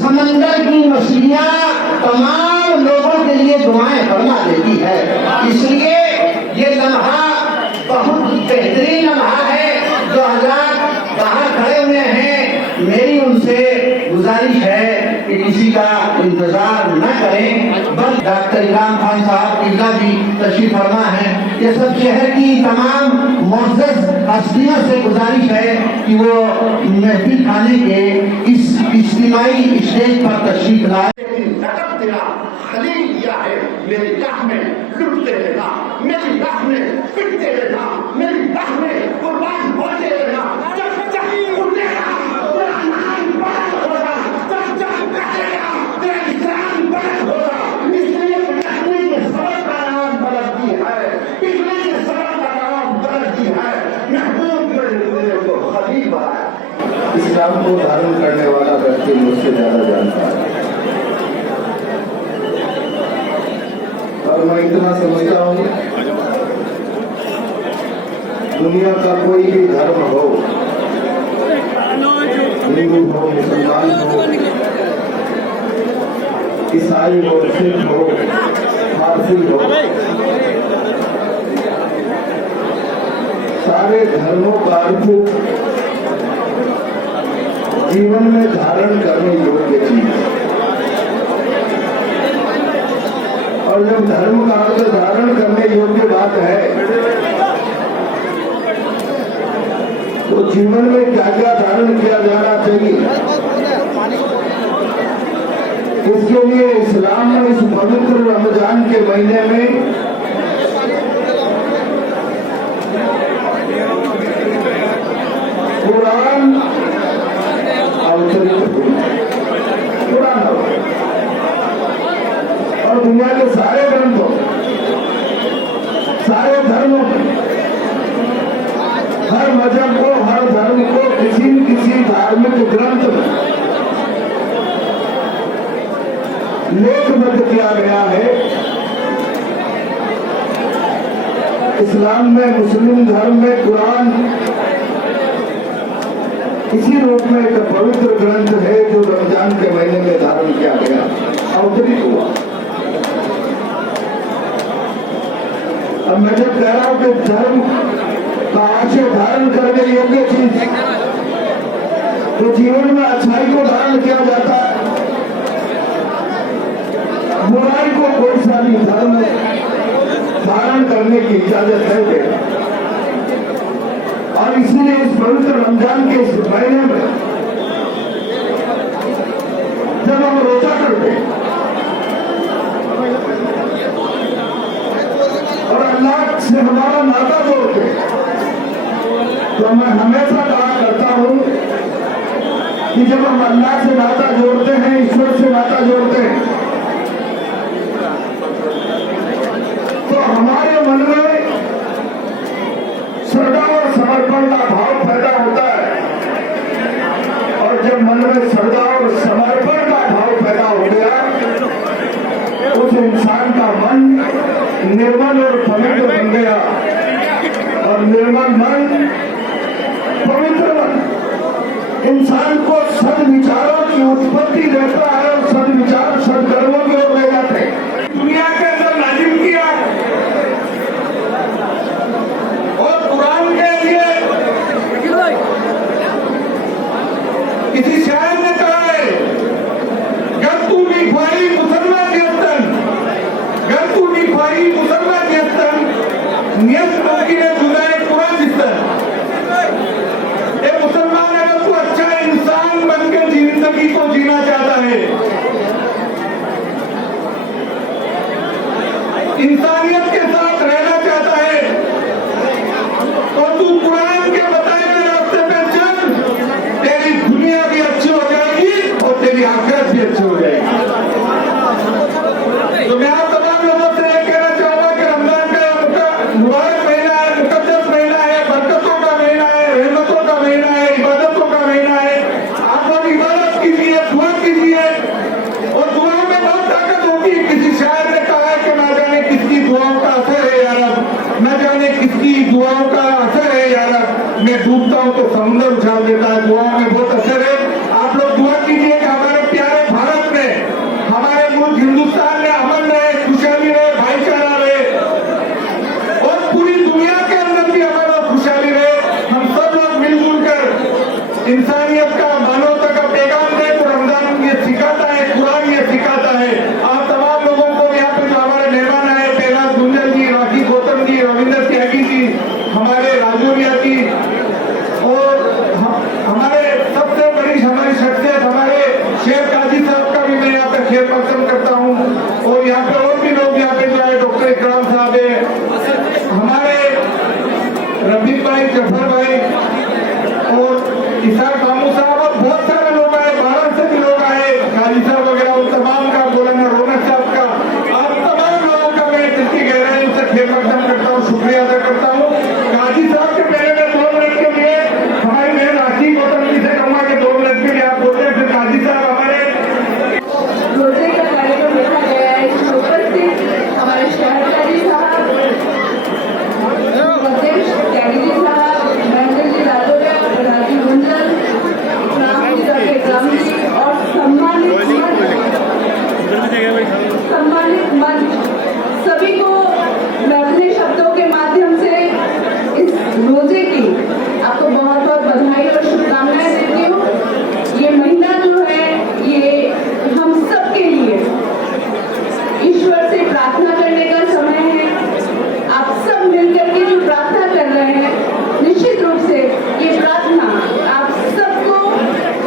समंदर की मछलियां तमाम लोगों के लिए दुआएं फरमा देती है। इसलिए ये लम्हा बहुत बेहतरीन लम्हा है। जो हज़रात बाहर खड़े हुए हैं, मेरी उनसे गुजारिश है कि किसी का इंतजार न करें, बस डॉक्टर इमरान खान साहब किबला जी तशरीफ फरमा है। ये सब शहर की तमाम मुअज़्ज़ज़ हस्तियों से गुजारिश है कि वो महफिल खाने के इस इज्तिमाई स्टेज पर तशरीफ लाए। खलील दिया है, मेरी राह में लुटते रहना, मेरी राह में पिटते रहना, मेरी राह में कुर्बान होते रहना। जब जब उठेगा तेरा नाम बड़ा होगा, जब जब कटेगा तेरा इस्लाम बड़ा होगा। इसलिए पिटने के सबब का नाम बदलती है, पिटने के सबब का नाम बदलती है। महबूब ने को खलील बनाया। इस्लाम को धारण करने वाला व्यक्ति मुझसे ज्यादा जानता है और मैं इतना समझता हूँ, दुनिया का कोई भी धर्म हो, हिंदू हो, मुसलमान हो, ईसाई हो, सिख हो, फारसी हो, सारे धर्मों का अर्थ जीवन में धारण करने योग्य चीज है। और जब धर्म का अर्थ धारण करने योग्य बात है, तो जीवन में क्या क्या धारण किया जाना चाहिए, इसके लिए इस्लाम में इस पवित्र रमजान के महीने में कुरान अवतरित हुआ। कुरान और दुनिया के सारे ग्रंथों, सारे धर्मों में, हर मजहब को, हर धर्म को किसी न किसी धार्मिक ग्रंथ में लेखबद्ध किया गया है। इस्लाम में, मुस्लिम धर्म में कुरान इसी रूप में एक पवित्र ग्रंथ है जो रमजान के महीने में धारण किया गया, अवतरित हुआ। अब मैं जब कह रहा हूं कि धर्म का आशय धारण करने योग्य चीज, तो जीवन में अच्छाई को धारण किया जाता है, बुराई को कोई सा भी धर्म धारण करने की इजाजत है देगा। और इसीलिए इस पवित्र रमजान के इस महीने में जब हम रोजा करते हैं और अल्लाह से हमारा नाता जोड़ते हैं, तो मैं हमेशा कहा करता हूं कि जब हम अल्लाह से नाता जोड़ते हैं, ईश्वर से नाता जोड़ते हैं, तो हमारे मन में श्रद्धा और समर्पण का भाव पैदा होता है। और जब मन में श्रद्धा और समर्पण का भाव पैदा हो गया, उस इंसान का मन निर्मल और पवित्र बन गया। और निर्मल मन, पवित्र मन इंसान को सद्विचारों की उत्पत्ति देता है और सद्विचार सद्कर्मों की ओर ले जाते हैं। दुनिया के अंदर नाजिम किया और कुरान के लिए किसी शायर ने कहा है, गर तू निभाई मुसलमान नियतन, गर तू निभाई मुसलमान नियतन, नियत बाकी ने जुदाए कुरान जिस्तन। ये मुसलमान, अगर तू अच्छा इंसान बनकर जिंदगी को जीना चाहता है, इंसानियत के साथ रहना चाहता है, तो तू कुरान के बताए हुए रास्ते पे चल, तेरी दुनिया भी अच्छी हो जाएगी और तेरी आखिरत भी अच्छी हो जाएगी। तो मैं आप तमाम लोगों से ये कहना चाहूंगा कि रमजान का मुबारक महीना है, मुकद्दस महीना है, बरकतों का महीना है, रहमतों का महीना है, इबादतों का महीना है। आप लोग इबादत कीजिए, दुआ कीजिए और दुआ में बहुत ताकत होगी। किसी शायर ने कहा है कि ना जाने किसकी दुआओं का असर है या रब, न जाने किसकी दुआओं का असर है या रब, मैं डूबता हूं तो समुद्र उछाल देता है। दुआओं में बहुत असर है। आप लोग दुआ कीजिए कि हमारे प्यारे खेल मकदम करता हूँ। और यहाँ पे और भी लोग यहाँ पे जो है डॉक्टर इकराम साहब है, हमारे रफीक भाई, जफर भाई और इसाक कामू साहब और बहुत सारे लोग आए, 12 से भी लोग आए, गाजी साहब वगैरह, उन तमाम का बोलेंगे, रौनक साहब का, आप तमाम लोगों का मैं दिल की गहराई से खेल मकदम करता हूँ, शुक्रिया अदा करता हूँ। गाजी साहब के पहले मैं 2 मिनट के लिए हमारी बहन राखी गौतम जी से कहूँगा कि 2 मिनट के लिए आप बोलते हैं, फिर गाजी साहब हमारे रोजे का कार्यक्रम रखा गया है। इसमें उपस्थित हमारे शहरकारी साहब, अध्यक्ष कैडी साहब, महेंद्र जी राजौरिया, राजी गुंजल, इकराम जी, डॉक्टर इकराम जी और सम्मानित मंच सभी को मैं अपने शब्दों के माध्यम से इस रोजे की आपको बहुत बहुत बधाई और शुभकामनाएं देती हूँ। ये महीना जो है ये हम सब के लिए ईश्वर से प्रार्थना करने का समय है। आप सब मिलकर के जो प्रार्थना कर रहे हैं, निश्चित रूप से ये प्रार्थना आप सबको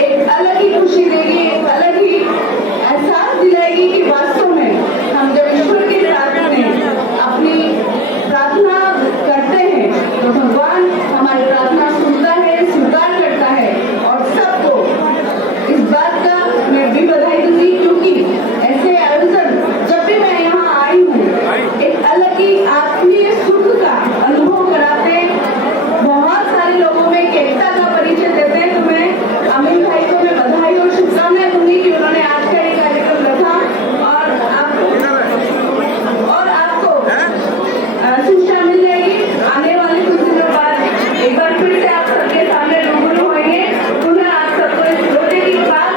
एक अलग ही खुशी देगी, एक अलग ही एहसास दिलाएगी कि वास्तव में हम जब ईश्वर के सामने अपनी प्रार्थना करते हैं तो भगवान हमारी प्रार्थना सुनता है, स्वीकार करता है। और सबको इस बात का मैं भी बधाई दूंगी, क्योंकि ऐसे आयोजन जब भी मैं यहाँ आई हूँ एक अलग ही आत्मीय सुख का अनुभव कराते हैं, बहुत सारे लोगों में एकता का परिचय देते हैं। तो मैं अमित भाई को मैं बधाई और शुभकामनाएं दूंगी कि उन्होंने आज का ये कार्यक्रम रखा और आपको शिक्षा मिल जाएगी। आने वाले कुछ दिनों बाद एक बार फिर से आप सबके सामने रूबरू होंगे। पुनः आप सबको इस रोजे की 5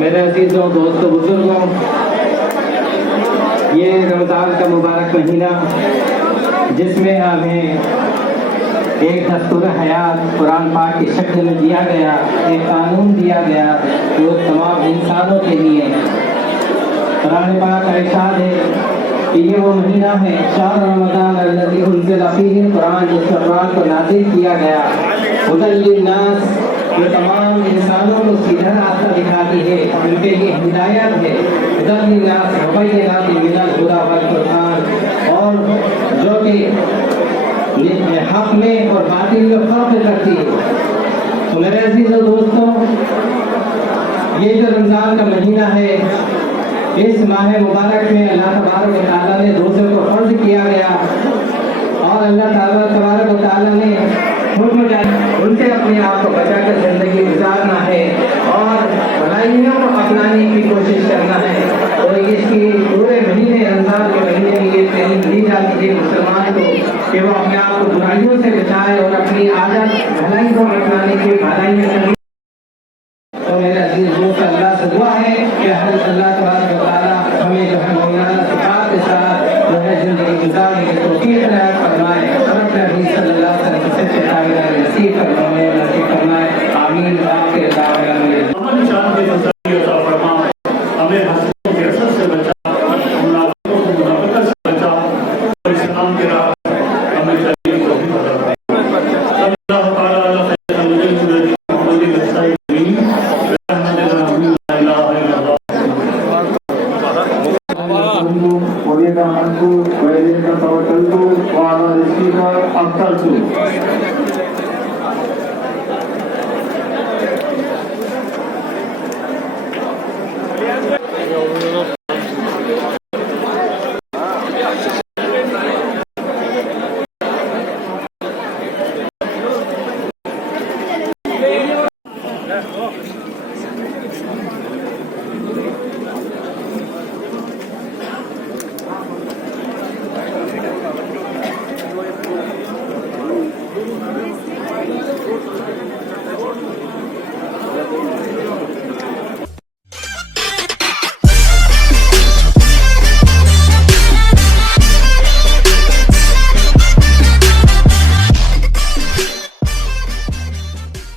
मेरे अजीजों, दोस्तों, बुजुर्गों, ये रमज़ान का मुबारक महीना जिसमें हमें एक दस्तूर हयात कुरान पाक की शक्ल में दिया गया, एक कानून दिया गया वो तमाम इंसानों के लिए। कुरान पाक का इरशाद है कि ये वो महीना है शहर रमज़ान अल्लज़ी उन्ज़िला फ़ीहिल कुरान, जिसमें कुरान को नाज़िल किया गया, हुदल लिन्नास, जो तमाम इंसानों को सीधा रास्ता दिखाती है, उनके लिए हिदायत है। हुदल लिन्नास व बय्यिनातिन मिनल हुदा वल फुरक़ान, और जो कि हक में और बातिल में फर्क करती है। तो मेरे अजीज़ों, दोस्तों, ये जो रमज़ान का महीना है, इस माह मुबारक में अल्लाह तबारक व तआला ने रोज़े को फर्ज किया गया और अल्लाह तबारक व तआला ने हुक्म उनसे अपने आप को बचाकर जिंदगी गुजारना है और भलाइयों को अपनाने की कोशिश करना है। और इसकी पूरे महीने रमज़ान के महीने में ये ट्रेनिंग दी जाती है मुसलमान को कि वो अपने आप को बुराइयों से बचाए और अपनी आदत भलाई को अपनाने की भलाई में। तो मेरे अजीज दोस्त, अल्लाह से दुआ है कि अल्लाह